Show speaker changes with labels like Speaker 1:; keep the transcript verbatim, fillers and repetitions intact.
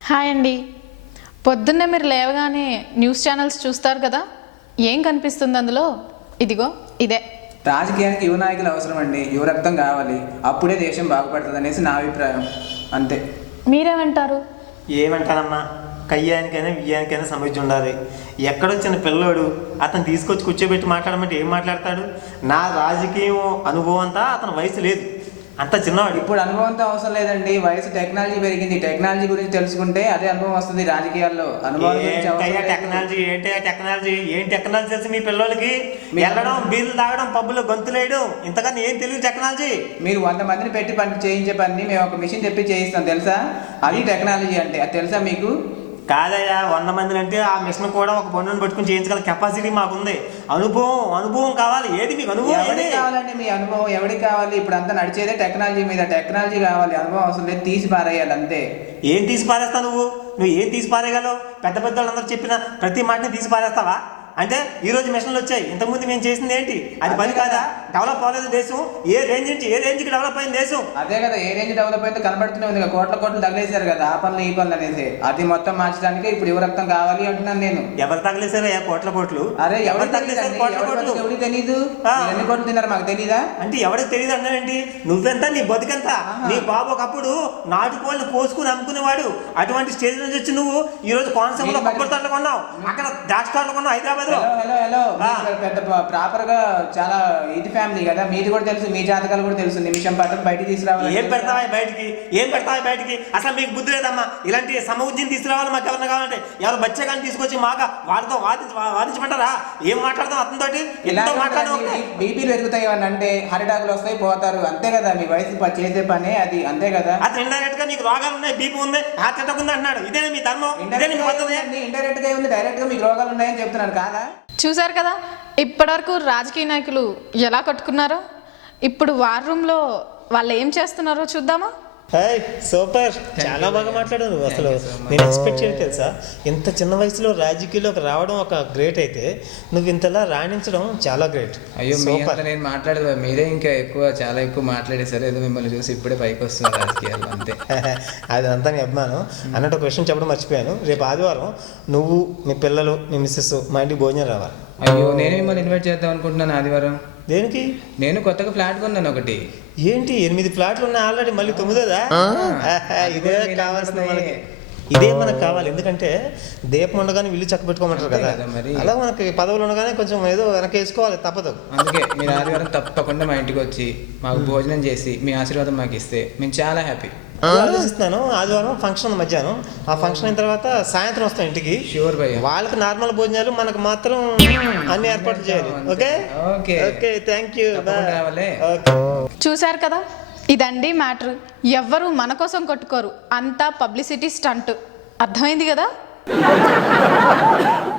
Speaker 1: Hi అండి. పొద్దున్నే మీరు లేవగానే న్యూస్ ఛానల్స్ చూస్తారు కదా, ఏం కనిపిస్తుంది అందులో? ఇదిగో ఇదే.
Speaker 2: రాజకీయానికి యువ నాయకులు అవసరం అండి. యువ రక్తం కావాలి, అప్పుడే దేశం బాగుపడుతుంది అనేసి నా అభిప్రాయం. అంతే.
Speaker 1: మీరేమంటారు?
Speaker 3: ఏమంటానమ్మా, కయ్యానికైనా వియ్యానికైనా సమస్య ఉండాలి. ఎక్కడొచ్చిన పిల్లోడు అతను తీసుకొచ్చి కూర్చోబెట్టి మాట్లాడమంటే ఏం మాట్లాడతాడు? నా రాజకీయం అనుభవం అంతా అతని వయసు లేదు, అంత చిన్నవాడు.
Speaker 2: ఇప్పుడు అనుభవంతో అవసరం లేదండి, వయసు టెక్నాలజీ పెరిగింది. టెక్నాలజీ గురించి తెలుసుకుంటే అదే అనుభవం వస్తుంది రాజకీయాల్లో. అనుభవం
Speaker 3: టెక్నాలజీ ఏంటి? టెక్నాలజీ ఏం టెక్నాలజీ తెలుసు మీ పిల్లలకి? వెళ్ళడం, బీర్లు తాగడం, పబ్బులో గంతులేయడం, ఇంతకన్నా ఏం తెలియదు టెక్నాలజీ.
Speaker 2: మీరు వంద మందిని పెట్టి పని చేయించే పని మేము ఒక మిషన్ తెప్పి చేయిస్తాం, తెలుసా? అది టెక్నాలజీ అంటే. అది తెలుసా మీకు?
Speaker 3: కాదయ్యా, వంద మందిని అంటే ఆ మిషన్ కూడా ఒక బండుని పట్టుకుని చేయించగల కెపాసిటీ మాకుంది. అనుభవం అనుభవం కావాలి. ఏది మీకు అనుభవం?
Speaker 2: ఎవరికి కావాలండి మీ అనుభవం? ఎవరికి కావాలి? ఇప్పుడు అంతా నడిచేదే టెక్నాలజీ మీద. టెక్నాలజీ కావాలి, అనుభవం అవసరం లేదు. తీసి పారేయాలి అంతే.
Speaker 3: ఏం తీసి పారేస్తావు నువ్వు? నువ్వు ఏం తీసి పారేయగలవు? పెద్ద పెద్ద వాళ్ళందరూ చెప్పిన ప్రతి మాటని తీసి పారేస్తావా? అంటే ఈరోజు మిషన్లు వచ్చాయి, ఇంతకుముందు మేము చేసింది ఏంటి? అది పని కాదా? డెవలప్ అవ్వలేదు దేశం. ఏ రేంజ్ నుంచి ఏ రేంజ్కి డెవలప్ అయింది దేశం?
Speaker 2: అదే కదా, ఏ రేంజ్ డెవలప్ అయిందో కనబడుతూనే ఉంది. కోట్ల కోట్లు తగిలేశారు కదా, ఆ పనులు ఈ పనులు అనేసి. అది మొత్తం మార్చడానికి ఇప్పుడు యువ రక్తం కావాలి అంటున్నాను నేను.
Speaker 3: ఎవరు తగిలేశారు ఏ కోట్ల కోట్లు?
Speaker 2: అరే ఎవరు తగిలేశారు? కోట్ల కోట్లు ఎవరికి తెలీదు? ఎన్ని కోట్లు తిన్నారు మాకు తెలీదా?
Speaker 3: అంటే ఎవరికి తెలియదు అన్నావేంటి? నువ్వెంత, నీ బతుకెంత? నీ బాబు ఒకప్పుడు నాటుకోళ్ళని కోసుకుని అమ్ముకునేవాడు. అటువంటి స్టేజ్ నుంచి వచ్చి నువ్వు ఈ రోజు కోనసీమలో కొబ్బరి తోటలు కొన్నావు, అక్కడ ద్రాక్ష తోటలు కొన్నావు హైదరాబాద్.
Speaker 2: హలో హలో హలో పెద్ద ప్రాపర్ గా చాలా ఇది ఫ్యామిలీ కదా, మీది కూడా తెలుసు, మీ జాతకాలు కూడా తెలుసు. నిమిషం పాటు బయటికి తీసుకురావాలి.
Speaker 3: ఏం పెడతావా బయటికి? ఏం పెడతావా బయటికి? అసలు మీకు బుద్ధి లేదమ్మా. ఇలాంటి సమౌజ్యం తీసుకురావాలి. మాకు ఎవరైనా కావాలంటే ఎవరు బచ్చగాని తీసుకొచ్చి మాగా వాడితో వాదించి వాదించమంటారా? ఏం మాట్లాడతాం అతనితోటి? ఎంతో మాట్లాడడం.
Speaker 2: బీపీలు పెరుగుతాయి అని అంటే హరిటాకులు వస్తాయి, పోతారు, అంతే కదా. మీ వయసు చేసే పని అది, అంతే కదా.
Speaker 3: అతను ఇండైరెక్ట్ గా నీకు రోగాలు ఉన్నాయి, బీపీ ఉంది, హార్ట్ అటాక్ ఉంది అంటున్నాడు. ఇదే మీ ధర్మం?
Speaker 2: ఇండైరెక్ట్ గా ఉంది, డైరెక్ట్ గా మీకు రోగాలు ఉన్నాయని చెప్తున్నాను కాదా?
Speaker 1: చూసారు కదా ఇప్పటివరకు రాజకీయ నాయకులు ఎలా కట్టుకున్నారో. ఇప్పుడు వార్ రూమ్లో వాళ్ళు ఏం చేస్తున్నారో చూద్దామా?
Speaker 3: హాయ్, సూపర్, చాలా బాగా మాట్లాడావు నువ్వు. అసలు నేను ఎక్స్పెక్ట్ చేయలేదు తెలుసా. ఇంత చిన్న వయసులో రాజకీయాల్లోకి రావడం ఒక గ్రేట్ అయితే, నువ్వు ఇంతలా రాణించడం చాలా గ్రేట్.
Speaker 2: అయ్యో నేను మాట్లాడదు, మీరే ఇంకా ఎక్కువ, చాలా ఎక్కువ మాట్లాడేసారు. ఏదో మిమ్మల్ని చూసి ఇప్పుడే పైకి వస్తున్నారు రాజకీయాలు, అంతే.
Speaker 3: అదంతా నీ అభిమానం అన్నట్టు. ఒక విషయం చెప్పడం మర్చిపోయాను. రేపు ఆదివారం నువ్వు, మీ పిల్లలు, మీ మిస్సెస్ మా ఇంటికి భోజనం రావాలి.
Speaker 2: అయ్యో నేనే మిమ్మల్ని ఇన్వైట్ చేద్దాం అనుకుంటున్నాను ఆదివారం.
Speaker 3: దేనికి?
Speaker 2: నేను కొత్తగా ఫ్లాట్ కొన్నాను ఒకటి.
Speaker 3: ఏంటి ఎనిమిది ఫ్లాట్లు ఉన్నాయి ఆల్రెడీ, మళ్ళీ తొమ్మిదోదా? ఇదే కావాల్సింది మనకి, ఇదే మనకు కావాలి. ఎందుకంటే దీపం ఉండగానే ఇల్లు చక్క పెట్టుకోమంటారు కదా, మరి అలా మనకి పదవులు ఉండగానే కొంచెం ఏదో వెనక వేసుకోవాలి, తప్పదు.
Speaker 2: అందుకే మీరు ఆదివారం తప్పకుండా మా ఇంటికి వచ్చి మాకు భోజనం చేసి మీ ఆశీర్వాదం మాకు ఇస్తే మేము చాలా హ్యాపీ.
Speaker 3: ఆలోచిస్తున్నాను. ఆదివారం ఫంక్షన్ ఉంది మధ్యాహ్నం. ఆ ఫంక్షన్ అయిన తర్వాత సాయంత్రం వస్తాం ఇంటికి.
Speaker 2: షూర్ భయ్య.
Speaker 3: వాళ్ళకి నార్మల్ భోజనాలు, మనకు మాత్రం అన్ని ఏర్పాట్లు చేయాలి. Okay
Speaker 2: okay
Speaker 3: okay thank you.
Speaker 1: చూశారు కదా, ఇదండి మ్యాటర్. ఎవ్వరు మన కోసం కొట్టుకోరు, అంతా పబ్లిసిటీ స్టంట్. అర్థమైంది కదా?